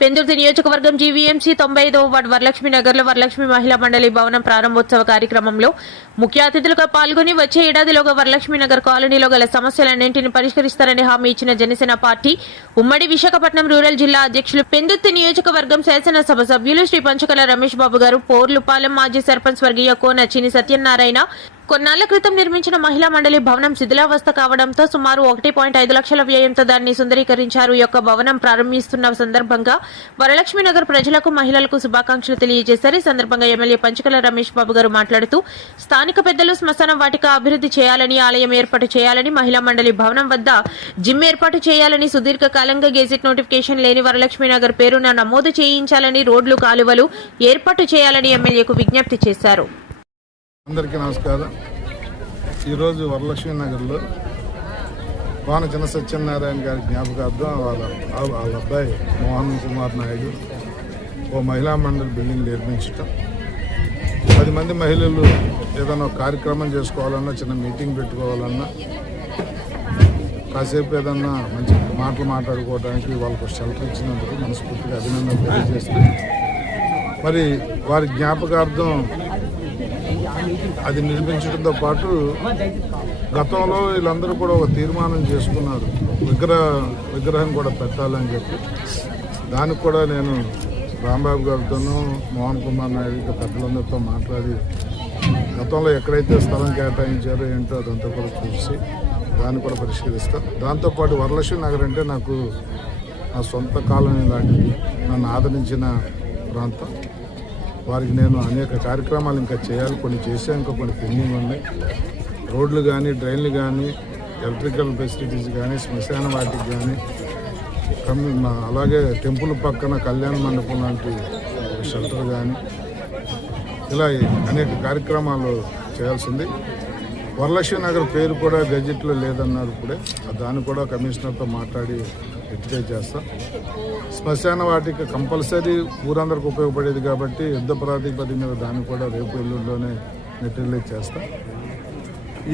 పెందుర్తి నియోజకవర్గం GVMC 95వ ward Varalakshmi నగర్లో వరలక్ష్మి మహిళా మండలి భవనం ప్రారంభోత్సవ కార్యక్రమంలో ముఖ్య అతిథులుగా పాల్గొని వచ్చే ఏడాదిలోగా వరలక్ష్మి నగర్ కాలనీలో గల సమస్యలన్నింటినీ పరిష్కరిస్తారని హామీ ఇచ్చిన జనసేన పార్టీ ఉమ్మడి విశాఖపట్నం రూరల్ జిల్లా అధ్యక్షులు పెందుర్తి నియోజకవర్గం శాసనసభ సభ్యులు శ్రీ పంచకల రమేష్ బాబు గారు, పోర్లుపాలెం మాజీ సర్పంచ్ వర్గీయ కోన చిని సత్యనారాయణ కొన్నాళ్ల క్రితం నిర్మించిన మహిళా మండలి భవనం శిథిలావస్థ కావడంతో సుమారు 1.5 లక్షల వ్యయంతో దాన్ని సుందరీకరించారు. ఈ యొక్క భవనం ప్రారంభిస్తున్న సందర్భంగా వరలక్ష్మి నగర్ ప్రజలకు, మహిళలకు శుభాకాంక్షలు తెలియజేశారు. ఈ సందర్భంగా ఎమ్మెల్యే పంచకల రమేష్ బాబు గారు మాట్లాడుతూ స్థానిక పెద్దలు శ్మశాన వాటిక అభివృద్ధి చేయాలని, ఆలయం ఏర్పాటు చేయాలని, మహిళా మండలి భవనం వద్ద జిమ్ ఏర్పాటు చేయాలని, సుదీర్ఘకాలంగా గెజిట్ నోటిఫికేషన్ లేని వరలక్ష్మి నగర్ పేరున నమోదు చేయించాలని, రోడ్లు, కాలువలు ఏర్పాటు చేయాలని ఎమ్మెల్యేకు విజ్ఞప్తి చేశారు. అందరికీ నమస్కారం. ఈరోజు వరలక్ష్మి నగర్లో కోన చిన్న సత్యనారాయణ గారి జ్ఞాపకార్థం వాళ్ళ అబ్బాయి మోహన్ కుమార్ నాయుడు ఓ మహిళా మండలి బిల్డింగ్ నిర్మించటం, 10 మంది మహిళలు ఏదైనా కార్యక్రమం చేసుకోవాలన్నా, చిన్న మీటింగ్ పెట్టుకోవాలన్నా, కాసేపు ఏదన్నా మంచి మాటలు మాట్లాడుకోవడానికి వాళ్ళకు షెల్టర్ ఇచ్చినందుకు మనస్ఫూర్తిగా అభినందనలు తెలియజేస్తుంది. మరి వారి జ్ఞాపకార్థం అది నిర్మించడంతో పాటు గతంలో వీళ్ళందరూ కూడా ఒక తీర్మానం చేసుకున్నారు, విగ్రహం కూడా పెట్టాలని చెప్పి. దానికి కూడా నేను రాంబాబు గారితోనూ, మోహన్ కుమార్ నాయుడు పెద్దలందరితో మాట్లాడి గతంలో ఎక్కడైతే స్థలం కేటాయించారో ఏంటో అదంతా కూడా చూసి దాన్ని కూడా పరిష్కరిస్తాను. దాంతోపాటు వరలక్ష్మి నగర్ అంటే నాకు నా సొంత కాలనీ లాంటిది, నన్ను ఆదరించిన ప్రాంతం. వారికి నేను అనేక కార్యక్రమాలు ఇంకా చేయాలి, కొన్ని చేసే ఇంకా కొన్ని పెండింగ్ ఉన్నాయి. రోడ్లు కానీ, డ్రైన్లు కానీ, ఎలక్ట్రికల్ ఫెసిలిటీస్ కానీ, శ్మశాన వాటికి కానీ, అలాగే టెంపుల్ పక్కన కళ్యాణ మండపం లాంటి షెల్టర్ కానీ, ఇలా అనేక కార్యక్రమాలు చేయాల్సింది. వరలక్ష్మి నగర్ పేరు కూడా గెజిట్లో లేదన్నారు ఇప్పుడే, దాన్ని కూడా కమిషనర్తో మాట్లాడి ఎట్టికే చేస్తాం. శ్మశాన వాటికి కంపల్సరీ ఊరందరికి ఉపయోగపడేది కాబట్టి యుద్ధ ప్రాతిపదిక మీద దాన్ని కూడా రేపు ఎల్లుండిలోనే మెటీరియలైజ్ చేస్తాం.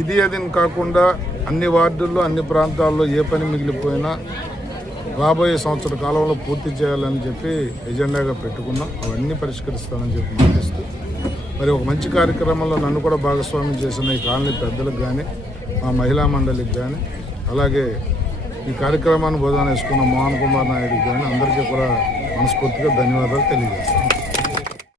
ఇది అది కాకుండా అన్ని వార్డుల్లో, అన్ని ప్రాంతాల్లో ఏ పని మిగిలిపోయినా రాబోయే సంవత్సర కాలంలో పూర్తి చేయాలని చెప్పి ఎజెండాగా పెట్టుకున్నాం. అవన్నీ పరిష్కరిస్తానని చెప్పి మాటిస్తూ మరి ఒక మంచి కార్యక్రమంలో నన్ను కూడా భాగస్వామ్యం చేసిన ఈ కాలనీ పెద్దలకు కానీ, మా మహిళా మండలికి కానీ, అలాగే ఈ కార్యక్రమాన్ని బోధన వేసుకున్న మోహన్ కుమార్ నాయుడుకి కానీ అందరికీ కూడా మనస్ఫూర్తిగా ధన్యవాదాలు తెలియజేస్తాను.